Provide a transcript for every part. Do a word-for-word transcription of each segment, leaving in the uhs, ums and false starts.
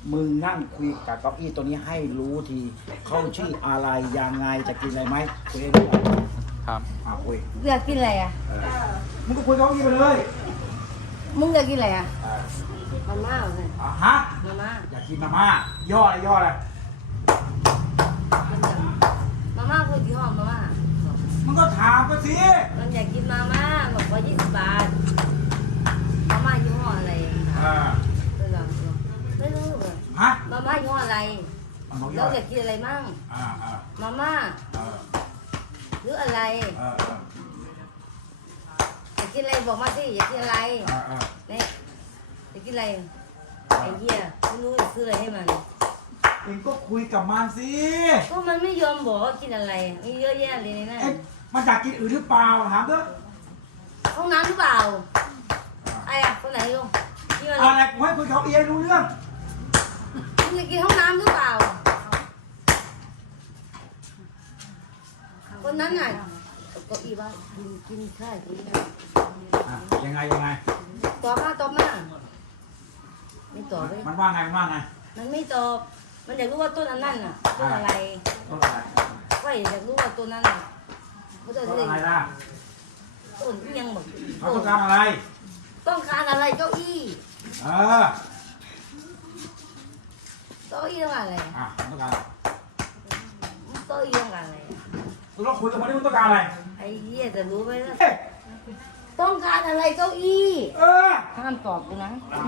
มึงนั่งคุยกับเก้าอี้ตัวนี้ให้รู้ทีเขาชื่ออะไรยังไงจะกินอะไรไหมคุยได้เลยครับอ่าคุยอยากกินอะไรอ่ะมึงก็คุยกับเก้าอี้ไปเลยมึงอยากกินอะไรอ่ะมาม่าเหรออ่าฮะมาม่าอยากกินมาม่าย่ออะไรย่ออะไรมาม่าคือยี่ห้อมาม่ามึงก็ถามก็สิมันอยากกินมาม่าบอกว่ายี่สิบบาทมาม่ายี่ห้ออะไรอ่าไม่รู้ไม่รู้เลยฮะมาม่ายี่ห้ออะไรมันบอกย่เราออยากกินอะไรมั่งอ่าอ่ามาม่าเออหรืออะไรเอออยากกินอะไรบอกมาสิอยากกินอะไรเออเออเนี่ยอยากกินอะไรไอ้เหี้ยไม่รู้จะซื้ออะไรให้มันเองก็คุยกับมันสิก็มันไม่ยอมบอกว่ากินอะไรมีเยอะแยะเลยในนั้นเอ๊ะมันอยากกินอื่นหรือเปล่าถามเถอะห้องน้ำหรือเปล่าไอ้อะคนไหนลูกที่มันอะไรกูให้คุยกับเก้าอี้ให้รู้เรื่องคุณจะกินห้องน้ำหรือเปล่าคนนั้นน่ะเก็อีบ้ากินกินใช่กินได้อ่ะยังไงยังไงตอบมาตอบมาไม่ตอบเลยมันว่าไงมันว่าไงมันไม่ตอบมันอยากรู้ว่าต้นอันนั้นน่ะต้นอะไรต้นอะไรก็อยากรู้ว่าต้นนั้นน่ะเขาจะต้นเรียอะไรกล่ะต้นยังบอกเขาต้องการอะไรต้องการอะไรเก้าอี้เออเก้าอี้ต้องการอะไรอ่ะต้องการเก้าอี้ต้องการอะไรมึงต้องคุยกับมันที่มึงต้องการอะไรไอ้เหี้ยจะรู้ไหมล่ะเอ๊ะต้องการอะไรเก้าอี้เออห้ามตอบกูนะเอา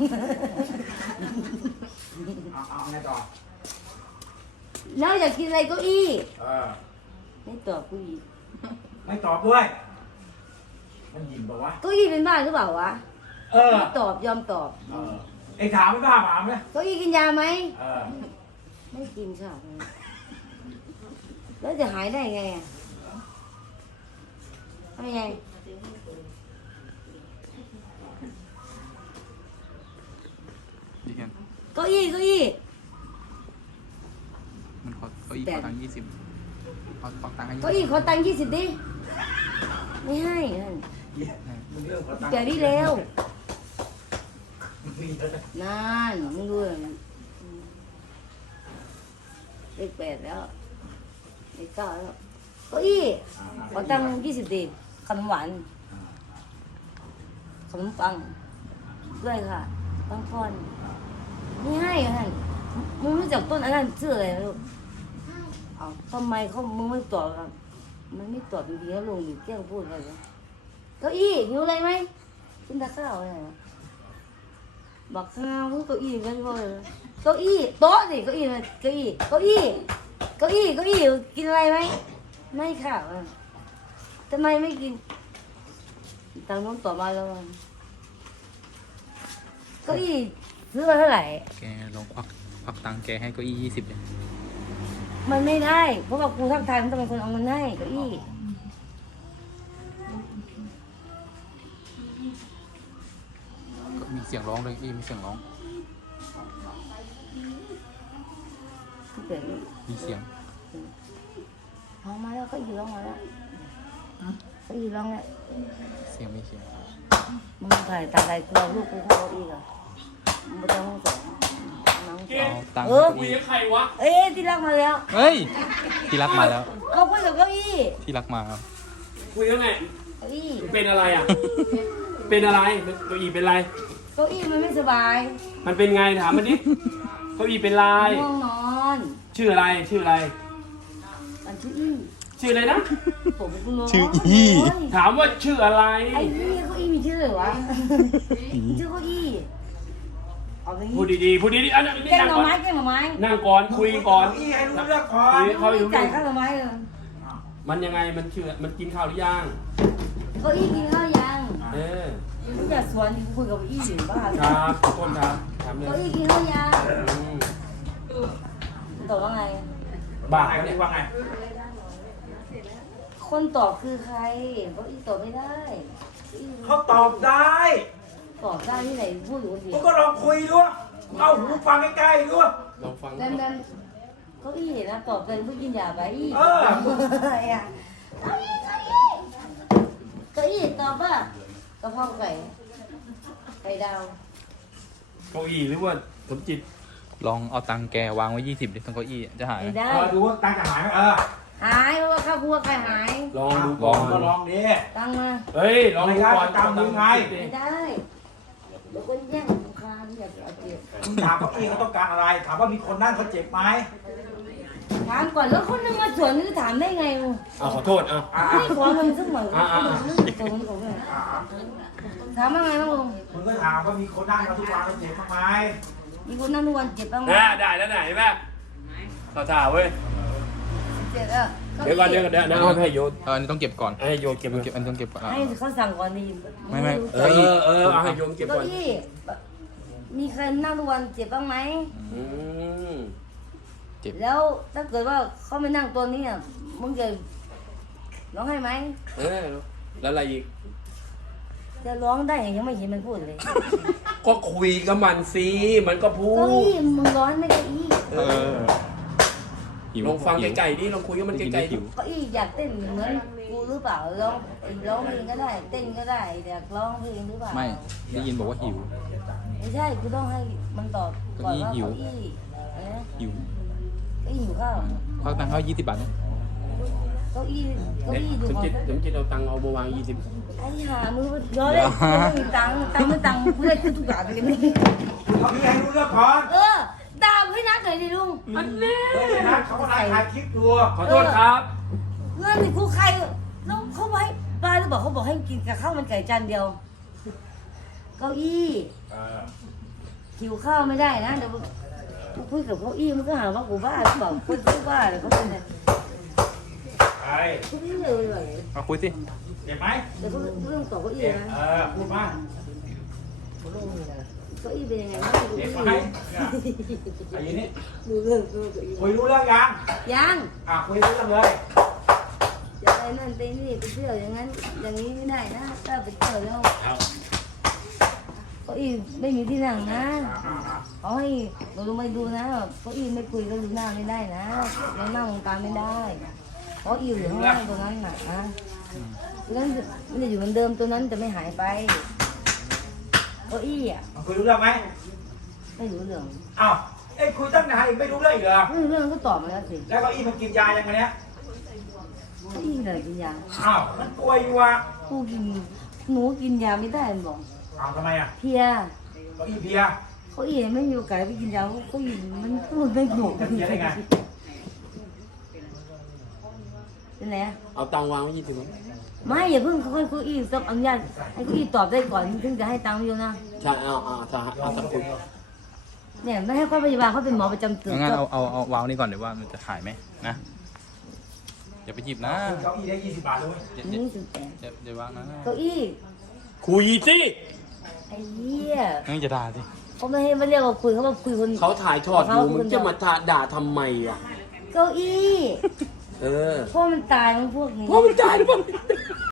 เอาเอาไงต่อแล้วอยากกินอะไรเก้าอี้เออไม่ตอบกูอีกไม่ตอบด้วย มันหยินบอกว่าเก้าอี้เป็นบ้าหรือเปล่าวะเออไม่ตอบยอมตอบเออไอ้ถามไม่บ้าถามเลยเก้าอี้กินยาไหมเออไม่กินค่ะแล้วจะหายได้ไงอ่ะทำยังไงดีกันเก้าอี้เก้าอี้มันขอเก้าอี้ขอตังค์ยี่สิบขอขอตังค์ให้ยี่เก้าสิอี้บขอตังค์ยี่สิบดิไม่ให้นั่นมึงเริ่มขอตังค์เดี๋ยวนี้เร็วมีเยอะนะนั่นมึงดูเลยเลขแปดแล้วเลขเก้าแล้วเก้าอี้ขอตังค์ยี่สิบดิขนมหวานขนมปังด้วยค่ะปังพอนไม่ให้อ่ะท่านมึงรู้จักต้นอันนั้นชื่ออะไรนะลูกเอาทำไมเขามึงไม่ตอบกันมันไม่ตอบจริงๆแล้วลุงอยู่แกล้งพูดอะไรนะเก้าอี้หิวอะไรไหมกินแต่ข้าวอะไรนะบอกข้าวเก้าอี้กันว่าเลยเก้าอี้โต๊ะสิเก้าอี้มาเก้าอี้เก้าอี้เก้าอี้เก้าอี้กินอะไรไหมไม่ค่ะทำไมไม่กินทางโน้นตอบมาแล้วเก้าอี้ซื้อมาเท่าไหร่แกลองควักควักตังค์แกให้เก้าอี้ยี่สิบเลยมันไม่ได้ เพราะว่าครูทักทายมันต้องเป็นคนเอาเงินให้เก้าอี้ก็มีเสียงร้องเลยเก้าอี้มีเสียงร้องที่เกิดมีเสียงร้องมาแล้วก็อีร้องมาแล้วก็อีร้องแล้วเสียงมีเสียงมึงถ่ายตาใครกลัวลูกกูเข้าเก้าอี้เหรอมึงไม่ต้องสอนน้องสอนเอาตังค์เอให้อเก้าอี้เอ้ยที่รักมาแล้วเฮ้ย ที่รักมาแล้วเขาคุยกับเก้าอี้ที่รักมาครับคุยแล้วไงเก้าอี้เป็นอะไรอ่ะ เป็นอะไรเก้าอี้เป็นไรเก้าอี้มันไม่สบายมันเป็นไงถามมันดิเก้าอี้เป็นไรง่วงนอนชื่ออะไร ชื่ออะไรมันชื่ออี้ชื่ออะไรนะผมเป็นคุณน้องชื่ออี้ถามว่าชื่ออะไรไอ้อี้เก้าอี้มีชื่อเหรอวะชื่อเก้าอี้เอาไปพูดดีๆ พูดดีๆอันนั้นนี่แกงนั่งหน่อก่อนไม้แกงหน่อไม้นั่งก่อน คุยก่อนเก้าอี้ให้รู้เรื่องก่อคุนยเขาอยู่จ่ายค่าหน่อไม้เลยมันยังไง มันชื่อ มันกินข้าวหรือยังเก้าอี้กินข้าวยังเออมึงอย่าสวนดิคุยกับเก้าอี้อยู่บ้าครับทุกคนครับถามเลยเก้าอี้กินข้าวยังอืมตอบว่าไงบ้าไงปะเนี่ยว่าไงคนตอบคือใครเก้าอี้ตอบไม่ได้เขาตอบได้ตอบได้ที่ไหนพูดอยู่คนเดียมึวงก็ลองคุยด้วยเอาหูฟังใกล้ๆด้วยลองฟังแบมแบมเก้าอี้นะตอบเป็นผู้กินยาไปอี้เอออะเก้าอี้เก้าอี้เก้าอี้ตอบว่ากะเพราไก่ไข่ดาวเก้าอี้หรือว่าสมจิตลองเอาตังค์แกวางไว้ยี่สิบดิตรงเก้าอี้จะหายไหมไม่ได้เออดูว่าตังค์จะหายไหมเออหายเพราะว่าข้าวครัวใครหายลองดูลก่ออง นก็ลองดิตังค์มาเฮ้ยลองดูก่อนไม่ได้ตามมึงไงไม่ได้เดี๋ยวคนแย่งลูกค้าอยากเอาเปรียบมึงถามเก้าอี้เขาต้องการอะไร ถามว่ามีคนนั่งเขาเจ็บไหมถามก่อนแล้วคนนึงมาสวนนี่ถามได้ไงมึงเอาขอโทษเอาอ่าไม่ขอเงินสักหน่อยอ่าอ่าไม่ขอเงินของเลยอ่าถามว่าไงบ้างลุงมึงก็ถามว่ามีคนนั่งมาทุกวันเขาเจ็บบ้างไหมมีคนนั่งทุกวันเจ็บบ้างไหมน่าได้แล้วไหนแม่ข่าวถ่าเว้ยเจ็บเออเดี๋ยวก่อนเดี๋ยวก่อนเดี๋ยวนะเอาให้โยนเอออันนี้ต้องเก็บก่อนให้โยนเก็บต้องเก็เก็บบอันนี้ต้องเก็บก่อนอ่ะให้เขาสั่งก่อนดีไม่ไม่เออเออเอาให้โยนเก็บเก้าก่อนอี้มีใครนั่งทุกวันเจ็บบ้างไหมอืมเจ็บแล้วถ้าเกิดว่าเขาไม่นั่งตัวนี้อ่ะมึงจะร้องให้ไหมเออแล้วอะไรอีกจะร้องได้ไงยังไม่เห็นมันพูดเลยก็คุยกับมันสิมันก็พูเก้าดอี้มึงร้อนไม่เก้าอี้เออหิวลองฟังหิวไกลๆดิลองคุยกับมันไกลๆดิหิวเก้าอี้อยากเต้นเหมือนกูหรือเปล่าร้องร้องเพลงก็ได้ เต้นก็ได้อยากร้องเพลงหรือเปล่าไม่ได้ยินบอกว่าหิวไม่ใช่กูต้องให้มันตอบก่อนว่าเก้าอี้หิวเก้าอี้อะไรนะหิวเก้าอี้หิวข้าวควักตังค์เขายี่สิบบาทนะเก้าอี้เก้าเอ๊ะอี้ดูสมก่อจิตนสมจิตเอาตังค์เอามาวางยี่สิบไอ้ห่ามึงย้อนเลยกูไม่มีตังค์ตังค์ไม่ตังค์กูได้ขึ้นทุกบาทเลยนี่เขาพี่ให้รู้เรื่องก่อนเออดาวให้นัดหน่อยดิลุงอันนี้เฮ้ยนะเขากำลังถ่ายคลิปดูขอโทษครับเงินนี่กูใครแล้วเขาไว้ปลาหรือบอกเขาบอกให้กินกับข้าวมันไก่จานเดียว เก้าอี้เออหิวข้าวไม่ได้นะเดี๋ยวกูคุยกับเก้าอี้มันก็หาว่ากูบ้าหรือเปล่าคนที่บ้าเลยเขาเป็นไงไปกูไม่เลยเลยเอาคุยสิเจ็บไหมเดี๋ยวเขาเรื่องต่อเก้าอี้เจ็บนะเออพูดมาเก้าอี้เป็นยังไงบ้างดูเจ็บเก้าไหมอี้ไอ้ยี่นี่ดูเรื่องดูเก้าอี้คุยรู้เรื่องยังยังอ่ะคุยรู้เรื่องเลยอย่าไปนั่นไปนี่ไปเที่ยวอย่างนั้นอย่างนี้ไม่ได้นะถ้าไปเที่ยวแล้วเก้าอี้ไม่มีที่นั่งนะอ่ะอ่ะอ่ะเขาให้เราลงไปดูนะเก้าอี้ไม่คุยก็ดูหน้าไม่ได้นะยังนั่งตรงกลางไม่ได้เพราะอยู่ข้างล่างตรงนั้นน่ะนะตัวนั้นมันจะอยู่เหมือนเดิมตัวนั้นจะไม่หายไปเก้าอี้อ่ะคุยรู้เรื่องไหมไม่รู้เรื่องอ้าวเอ้ยคุยตั้งนานอีกไม่รู้เรื่องอีกเหรอไม่รู้เรื่องก็ตอบมาแล้วสิแล้วเก็อี้มันกินยายังไงเนี่ยเก้าอี้เลยกินยาอ้าวมันป่วยอยู่อ่ะกูกินหนูกินยาไม่ได้มันบอกอ้าวทำไมอ่ะเพลียเก้าอี้เพลียเก้าอี้ไม่มีโอกาสไปกินยาเก้าอี้มันพูดไม่ถูกจะเพลียได้ไงเป็นไงอะเอาตังค์วางไว้ยี่สิบไม่อย่าเพิ่งค่อยๆเก้าอี้ต้องอนุญาตให้เก้าอี้ตอบได้ก่อนถึงจะให้ตังค์อยู่นะใช่เอาเอาถ้าเอาสักคนเนี่ยไม่ให้ข้าพยาบาลเขาเป็นหมอประจำตัวงั้นเอาเอาเอาวางนี่ก่อนเดี๋ยวว่ามันจะหายไหมนะอย่าไปหยิบนะเก้าอี้ได้ยี่สิบบาทเลยอย่าอย่านี่สุดแต่อย่าอย่าวางนะเก้าอี้คุยสิไอ้เหี้ยงั้นจะด่าสิเขาไม่ให้มาเรียกว่าคุยเขาบอกคุยคนเขาถ่ายทอดอยู่มึงจะมาด่าทำไมอ่ะเก้าอี้เออเพราะมันตายมันพวกนี้เพราะมันจ่ายหรือเปล่า